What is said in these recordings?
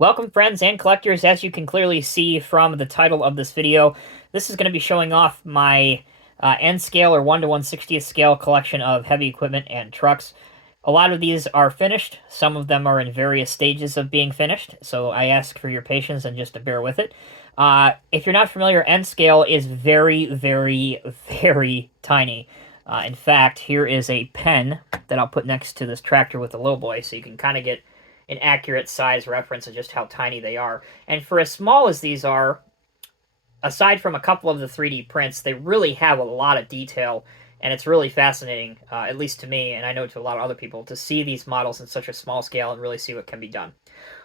Welcome friends and collectors. As you can clearly see from the title of this video, this is going to be showing off my N-scale or 1 to 1/60th scale collection of heavy equipment and trucks. A lot of these are finished. Some of them are in various stages of being finished, so I ask for your patience and just to bear with it. If you're not familiar, N-scale is very, very, very tiny. In fact, here is a pen that I'll put next to this tractor with the lowboy so you can kind of get an accurate size reference of just how tiny they are. And for as small as these are, aside from a couple of the 3D prints, they really have a lot of detail, and it's really fascinating, at least to me, and I know to a lot of other people, to see these models in such a small scale and really see what can be done.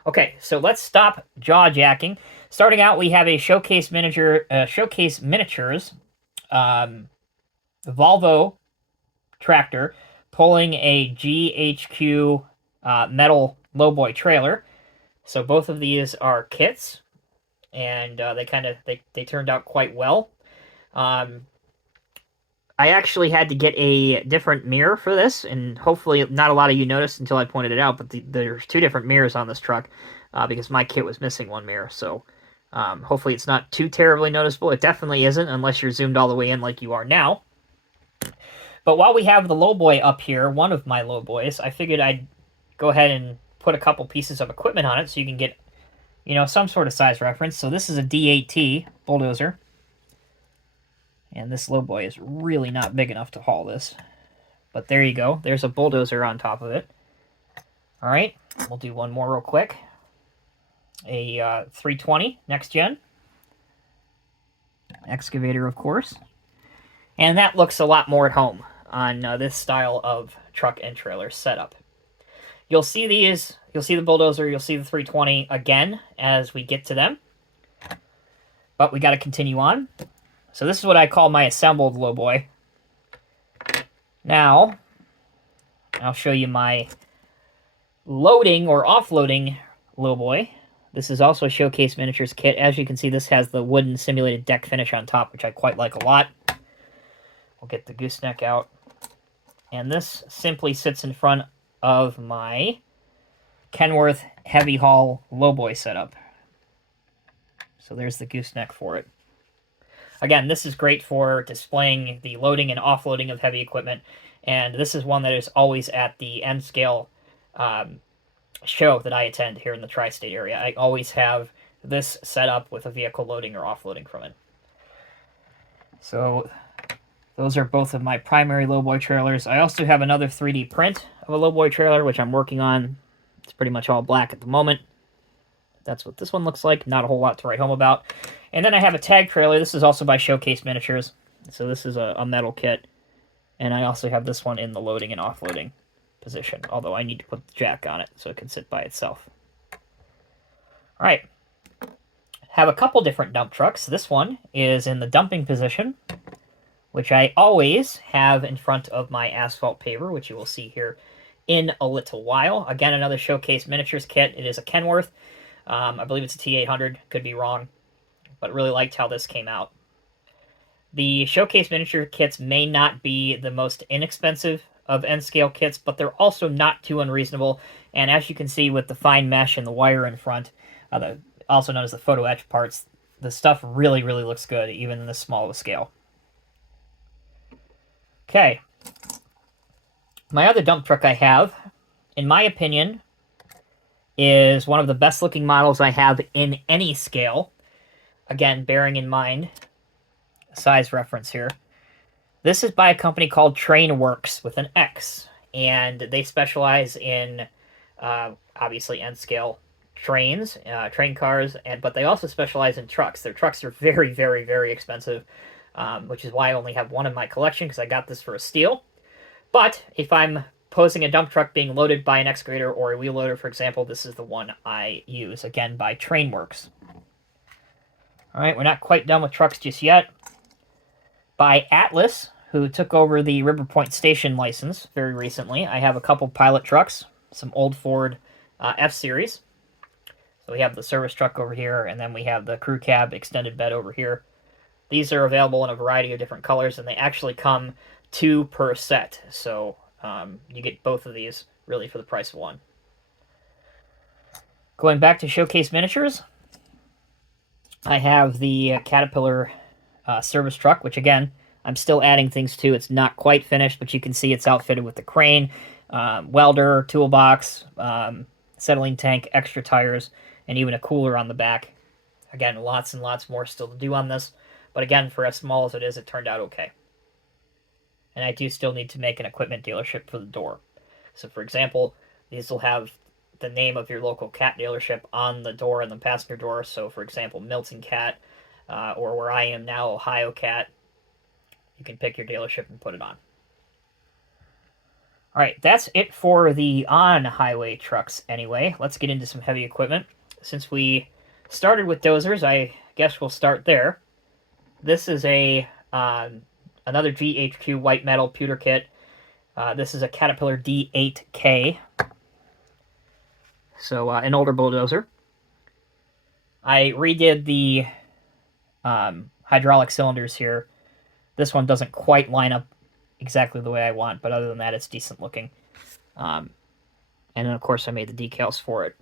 Okay, so let's stop jaw-jacking. Starting out, we have a Showcase Miniatures Volvo tractor pulling a GHQ metal lowboy trailer. So both of these are kits, and they turned out quite well. I actually had to get a different mirror for this, and hopefully not a lot of you noticed until I pointed it out, but there's two different mirrors on this truck because my kit was missing one mirror, so hopefully it's not too terribly noticeable. It definitely isn't unless you're zoomed all the way in like you are now. But while we have the lowboy up here, one of my lowboys, I figured I'd go ahead and put a couple pieces of equipment on it so you can get, some sort of size reference. So this is a D8T bulldozer. And this lowboy is really not big enough to haul this. But there you go. There's a bulldozer on top of it. All right, we'll do one more real quick. A 320 next gen. Excavator, of course. And that looks a lot more at home on this style of truck and trailer setup. You'll see these, you'll see the bulldozer, you'll see the 320 again as we get to them. But we got to continue on. So this is what I call my assembled lowboy. Now, I'll show you my loading or offloading lowboy. This is also a Showcase Miniatures kit. As you can see, this has the wooden simulated deck finish on top, which I quite like a lot. We'll get the gooseneck out. And this simply sits in front of my Kenworth heavy haul lowboy setup. So there's the gooseneck for it. Again, this is great for displaying the loading and offloading of heavy equipment, and this is one that is always at the N-scale show that I attend here in the tri-state area. I always have this set up with a vehicle loading or offloading from it. So those are both of my primary lowboy trailers. I also have another 3D print of a lowboy trailer, which I'm working on. It's pretty much all black at the moment. That's what this one looks like. Not a whole lot to write home about. And then I have a tag trailer. This is also by Showcase Miniatures. So this is a metal kit. And I also have this one in the loading and offloading position, although I need to put the jack on it so it can sit by itself. All right. Have a couple different dump trucks. This one is in the dumping position, which I always have in front of my asphalt paver, which you will see here in a little while. Again, another Showcase Miniatures kit. It is a Kenworth. I believe it's a T800. Could be wrong, but really liked how this came out. The Showcase Miniature kits may not be the most inexpensive of N-scale kits, but they're also not too unreasonable. And as you can see with the fine mesh and the wire in front, also known as the photo etch parts, the stuff really, really looks good, even in this small of a scale. Okay. My other dump truck I have, in my opinion, is one of the best looking models I have in any scale. Again, bearing in mind size reference here. This is by a company called Trainworx with an X, and they specialize in obviously N-scale trains, train cars, but they also specialize in trucks. Their trucks are very, very, very expensive. Which is why I only have one in my collection, because I got this for a steal. But if I'm posing a dump truck being loaded by an excavator or a wheel loader, for example, this is the one I use, again, by Trainworx. Alright, we're not quite done with trucks just yet. By Atlas, who took over the River Point Station license very recently, I have a couple pilot trucks, some old Ford F-Series. So we have the service truck over here, and then we have the crew cab extended bed over here. These are available in a variety of different colors, and they actually come 2 per set. So you get both of these really for the price of one. Going back to Showcase Miniatures, I have the Caterpillar service truck, which again, I'm still adding things to. It's not quite finished, but you can see it's outfitted with the crane, welder, toolbox, settling tank, extra tires, and even a cooler on the back. Again, lots and lots more still to do on this. But again, for as small as it is, it turned out okay. And I do still need to make an equipment dealership for the door. So for example, these will have the name of your local cat dealership on the door and the passenger door. So for example, Milton Cat, or where I am now, Ohio Cat, you can pick your dealership and put it on. Alright, that's it for the on-highway trucks anyway. Let's get into some heavy equipment. Since we started with dozers, I guess we'll start there. This is a another GHQ white metal pewter kit. This is a Caterpillar D8K. So an older bulldozer. I redid the hydraulic cylinders here. This one doesn't quite line up exactly the way I want, but other than that, it's decent looking. And then, of course, I made the decals for it.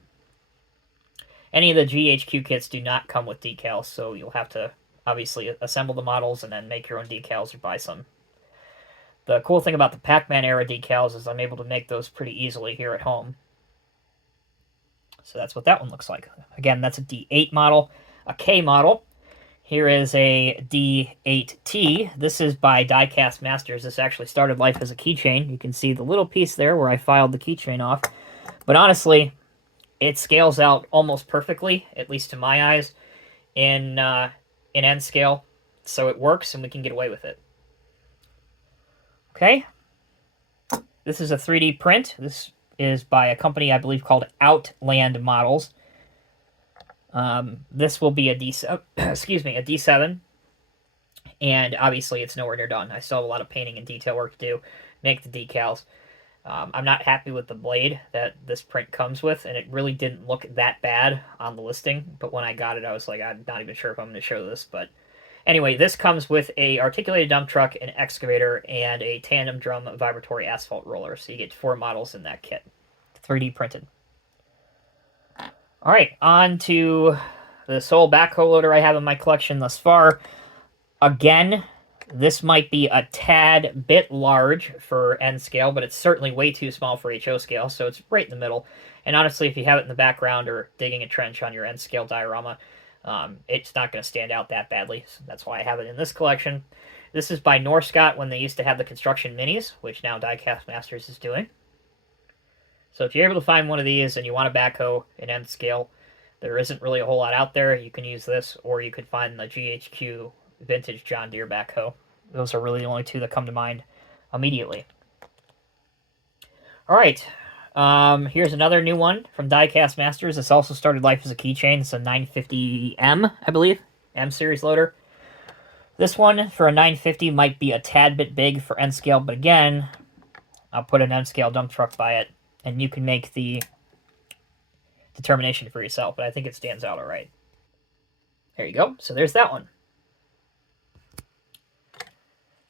Any of the GHQ kits do not come with decals, so you'll have to obviously assemble the models and then make your own decals or buy some. The cool thing about the Pac-Man era decals is I'm able to make those pretty easily here at home. So that's what that one looks like. Again, that's a D8 model. A K model. Here is a D8T. This is by Diecast Masters. This actually started life as a keychain. You can see the little piece there where I filed the keychain off. But honestly, it scales out almost perfectly, at least to my eyes, in N scale. So it works and we can get away with it. Okay. This is a 3D print. This is by a company I believe called Outland Models. This will be a D7, excuse me, a D7, and obviously it's nowhere near done. I still have a lot of painting and detail work to do, make the decals. I'm not happy with the blade that this print comes with, and it really didn't look that bad on the listing, but when I got it, I was like, I'm not even sure if I'm going to show this, but anyway, this comes with a articulated dump truck, an excavator, and a tandem drum vibratory asphalt roller, so you get 4 models in that kit, 3D printed. Alright, on to the sole backhoe loader I have in my collection thus far. Again, this might be a tad bit large for N scale, but it's certainly way too small for HO scale, so it's right in the middle. And honestly, if you have it in the background or digging a trench on your N scale diorama, it's not going to stand out that badly. So that's why I have it in this collection. This is by Norscot when they used to have the construction minis, which now Diecast Masters is doing. So if you're able to find one of these and you want a backhoe in N scale, there isn't really a whole lot out there. You can use this, or you could find the GHQ vintage John Deere backhoe. Those are really the only two that come to mind immediately. Alright, here's another new one from Diecast Masters. This also started life as a keychain. It's a 950M, I believe, M series loader. This one for a 950 might be a tad bit big for N scale, but again, I'll put an N scale dump truck by it, and you can make the determination for yourself, but I think it stands out all right. There you go. So there's that one.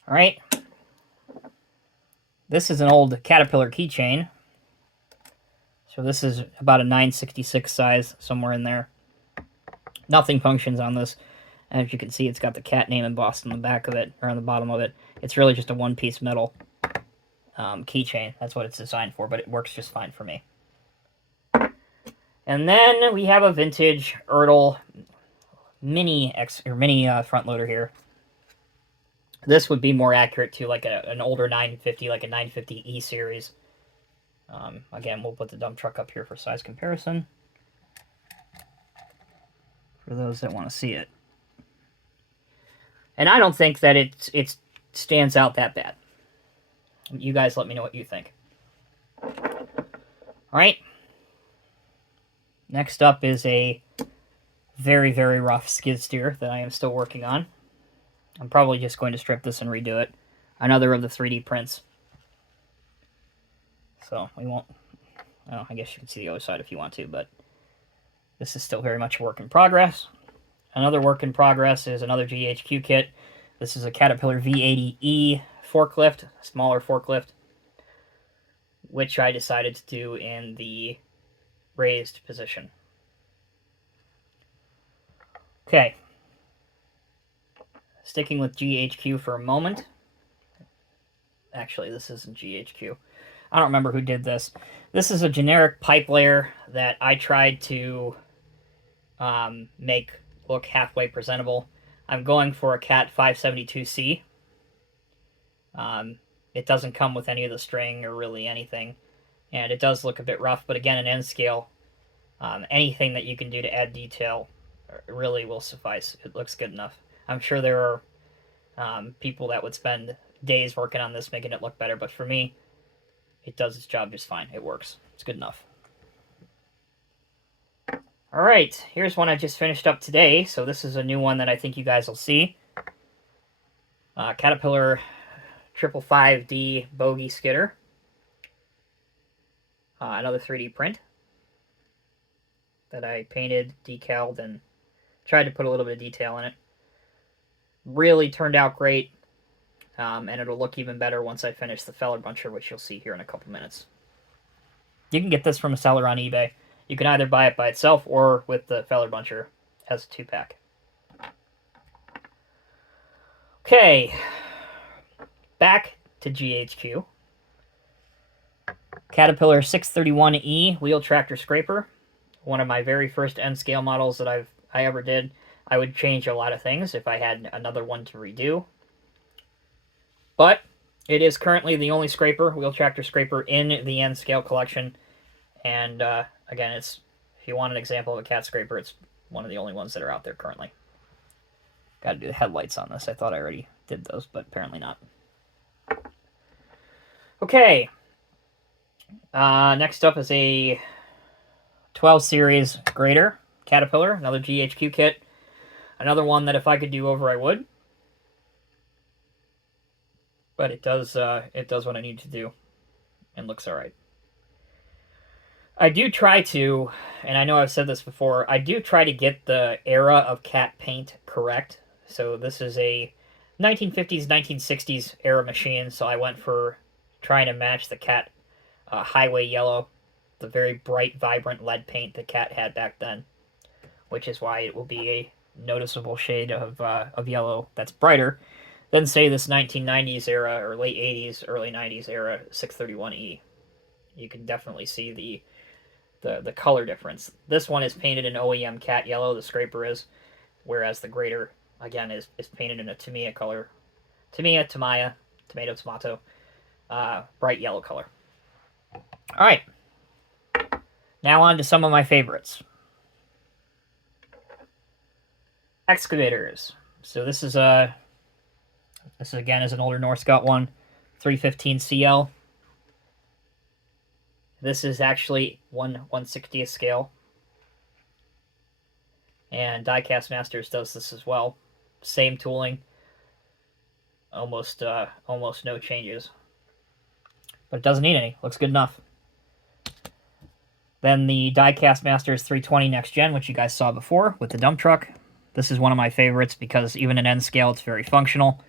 All right. This is an old Caterpillar keychain. So this is about a 966 size, somewhere in there. Nothing functions on this. As you can see, it's got the cat name embossed on the back of it, or on the bottom of it. It's really just a one-piece metal keychain. That's what it's designed for, but it works just fine for me. And then we have a vintage Ertl mini front loader here. This would be more accurate to like an older 950, like a 950E series. Again, we'll put the dump truck up here for size comparison, for those that want to see it. And I don't think that it stands out that bad. You guys let me know what you think. Alright. Next up is a very, very rough skid steer that I am still working on. I'm probably just going to strip this and redo it. Another of the 3D prints. So, we won't... Oh, I guess you can see the other side if you want to, but this is still very much a work in progress. Another work in progress is another GHQ kit. This is a Caterpillar V80E forklift, smaller forklift, which I decided to do in the raised position. Okay. Sticking with GHQ for a moment. Actually, this isn't GHQ. I don't remember who did this. This is a generic pipe layer that I tried to make look halfway presentable. I'm going for a Cat 572C. It doesn't come with any of the string or really anything, and it does look a bit rough, but again, an N scale, anything that you can do to add detail really will suffice. It looks good enough. I'm sure there are people that would spend days working on this, making it look better, but for me, it does its job just fine. It works. It's good enough. Alright, here's one I just finished up today, so this is a new one that I think you guys will see. Caterpillar 555D Bogey Skidder. Another 3D print that I painted, decaled, and tried to put a little bit of detail in it. Really turned out great, and it'll look even better once I finish the feller buncher, which you'll see here in a couple minutes. You can get this from a seller on eBay. You can either buy it by itself or with the feller buncher as a 2-pack. Okay, back to GHQ. Caterpillar 631E wheel tractor scraper. One of my very first N scale models that I ever did. I would change a lot of things if I had another one to redo. But it is currently the only scraper, wheel tractor scraper, in the N scale collection. And again, if you want an example of a cat scraper, it's one of the only ones that are out there currently. Got to do the headlights on this. I thought I already did those, but apparently not. Okay. Next up is a 12 series grader, Caterpillar, another GHQ kit. Another one that if I could do over, I would. But it does what I need to do and looks all right. I do try to, and I know I've said this before, I do try to get the era of cat paint correct. So this is a 1950s, 1960s era machine, so I went for trying to match the cat highway yellow, the very bright, vibrant lead paint the cat had back then, which is why it will be a noticeable shade of yellow that's brighter than, say, this 1990s era or late 80s, early 90s era 631E. You can definitely see the color difference. This one is painted in OEM cat yellow, the scraper is, whereas the grader, again, is painted in a Tamiya color. Tamiya, tomato, bright yellow color. Alright. Now on to some of my favorites. Excavators. So this again is an older Norscot one, 315CL. This is actually 1/160th scale. And Diecast Masters does this as well. Same tooling. Almost no changes. But it doesn't need any. Looks good enough. Then the Diecast Masters 320 Next Gen, which you guys saw before with the dump truck. This is one of my favorites because even at N scale, it's very functional.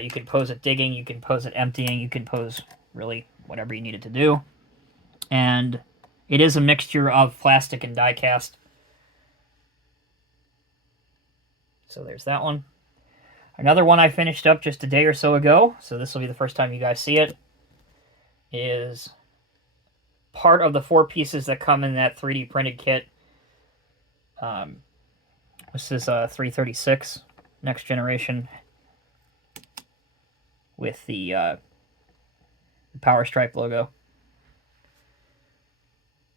You can pose it digging, you can pose it emptying, you can pose really whatever you need it to do. And it is a mixture of plastic and die-cast. So there's that one. Another one I finished up just a day or so ago, so this will be the first time you guys see it, is part of the 4 pieces that come in that 3D printed kit. This is a 336 Next Generation with the Power Stripe logo.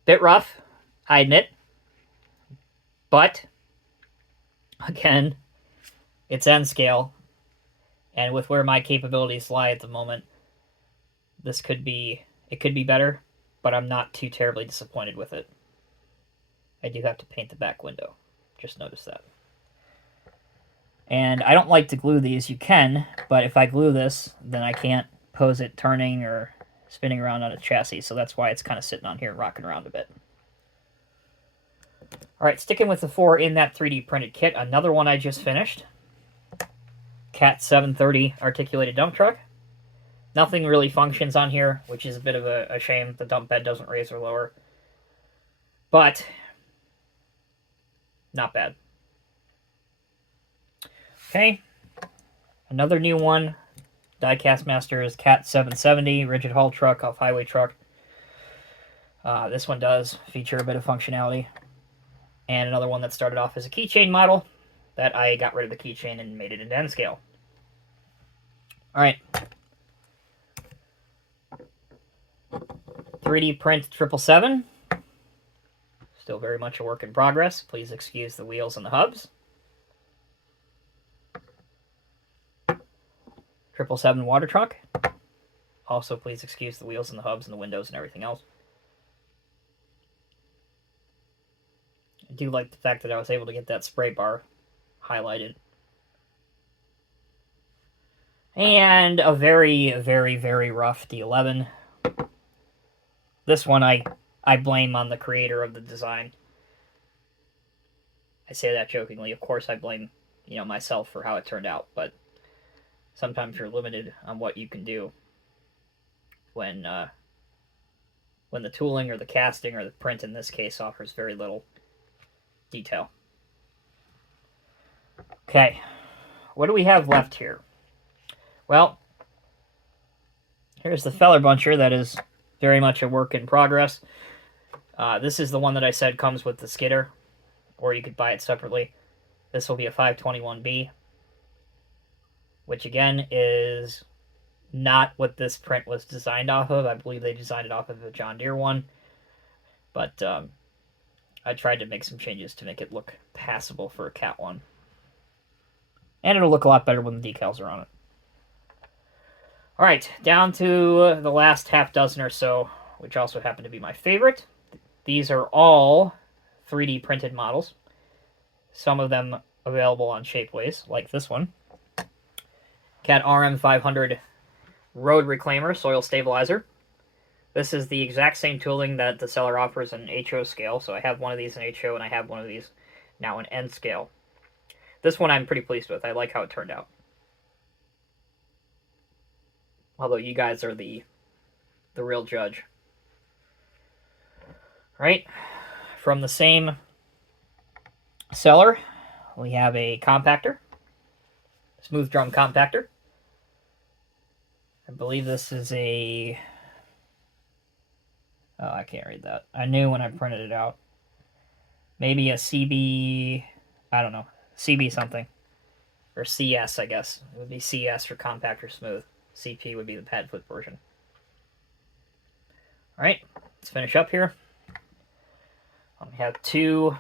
Bit rough, I admit, but again, it's N scale, and with where my capabilities lie at the moment, it could be better, but I'm not too terribly disappointed with it. I do have to paint the back window. Just notice that. And I don't like to glue these. You can, but if I glue this, then I can't pose it turning or spinning around on a chassis, so that's why it's kind of sitting on here and rocking around a bit. Alright, sticking with the 4 in that 3D printed kit, another one I just finished. Cat 730 articulated dump truck. Nothing really functions on here, which is a bit of a shame. The dump bed doesn't raise or lower. But not bad. Okay. Another new one. Diecast Masters Cat 770 rigid haul truck, off-highway truck. This one does feature a bit of functionality. And another one that started off as a keychain model that I got rid of the keychain and made it into N scale. Alright. 3D print 777. Still very much a work in progress. Please excuse the wheels and the hubs. 777 water truck. Also, please excuse the wheels and the hubs and the windows and everything else. I do like the fact that I was able to get that spray bar highlighted. And a very, very, very rough D11. This one I blame on the creator of the design. I say that jokingly. Of course, I blame, myself for how it turned out, but sometimes you're limited on what you can do when the tooling or the casting or the print in this case offers very little detail. Okay, what do we have left here? Well, here's the feller buncher that is very much a work in progress. This is the one that I said comes with the skidder, or you could buy it separately. This will be a 521B, which again is not what this print was designed off of. I believe they designed it off of a John Deere one, but I tried to make some changes to make it look passable for a Cat 1. And it'll look a lot better when the decals are on it. Alright, down to the last half dozen or so, which also happen to be my favorite. These are all 3D printed models. Some of them available on Shapeways, like this one. Cat RM500 Road Reclaimer Soil Stabilizer. This is the exact same tooling that the seller offers in HO scale, so I have one of these in HO and I have one of these now in N scale. This one I'm pretty pleased with. I like how it turned out. Although you guys are the real judge. Right? From the same seller, we have a compactor. Smooth drum compactor. I believe this is a... Oh, I can't read that. I knew when I printed it out. Maybe a CB... I don't know. CB something. Or CS, I guess. It would be CS for compactor smooth. CP would be the pad foot version. Alright, let's finish up here. We have two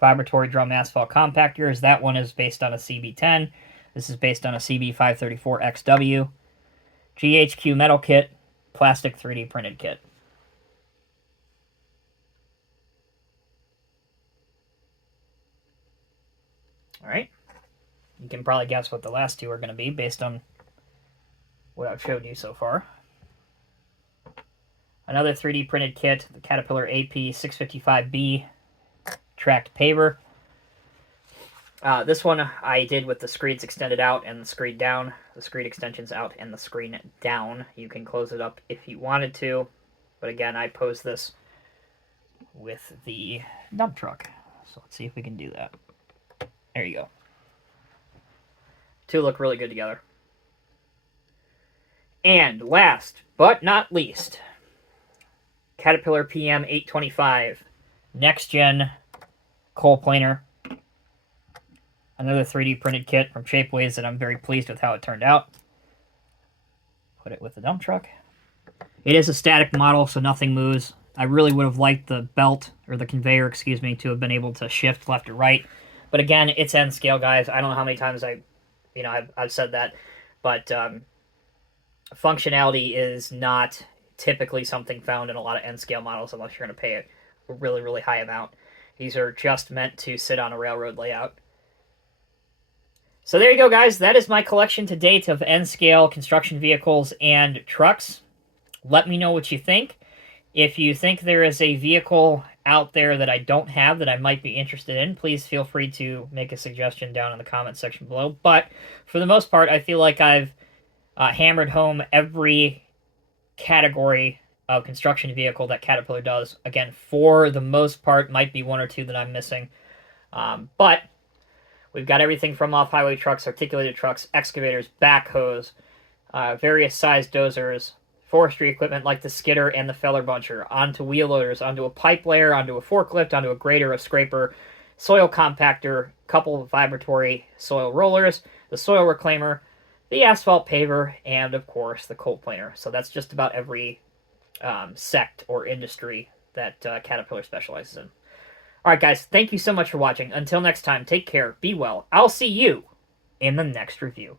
vibratory drum asphalt compactors. That one is based on a CB10. This is based on a CB534XW. GHQ metal kit, plastic 3D printed kit. Alright. You can probably guess what the last two are going to be based on what I've showed you so far. Another 3D printed kit, the Caterpillar AP655B tracked paver. This one I did with the screeds extended out and the screed down. The screed extensions out and the screen down. You can close it up if you wanted to. But again, I posed this with the dump truck. So let's see if we can do that. There you go. Two look really good together. And last but not least, Caterpillar PM 825 next gen coal planer. Another 3D printed kit from Shapeways that I'm very pleased with how it turned out. Put it with the dump truck. It is a static model, so nothing moves. I really would have liked the belt, or the conveyor, excuse me, to have been able to shift left or right. But again, it's N scale, guys. I don't know how many times I've said that, but functionality is not typically something found in a lot of N scale models unless you're going to pay a really, really high amount. These are just meant to sit on a railroad layout. So there you go, guys. That is my collection to date of N scale construction vehicles and trucks. Let me know what you think. If you think there is a vehicle out there that I don't have that I might be interested in, please feel free to make a suggestion down in the comment section below. But for the most part, I feel like I've hammered home every category of construction vehicle that Caterpillar does. Again, for the most part, might be one or two that I'm missing. But We've got everything from off-highway trucks, articulated trucks, excavators, backhoes, various size dozers, forestry equipment like the skidder and the feller buncher, onto wheel loaders, onto a pipe layer, onto a forklift, onto a grader, a scraper, soil compactor, couple of vibratory soil rollers, the soil reclaimer, the asphalt paver, and of course the coal planer. So that's just about every sect or industry that Caterpillar specializes in. Alright guys, thank you so much for watching. Until next time, take care, be well. I'll see you in the next review.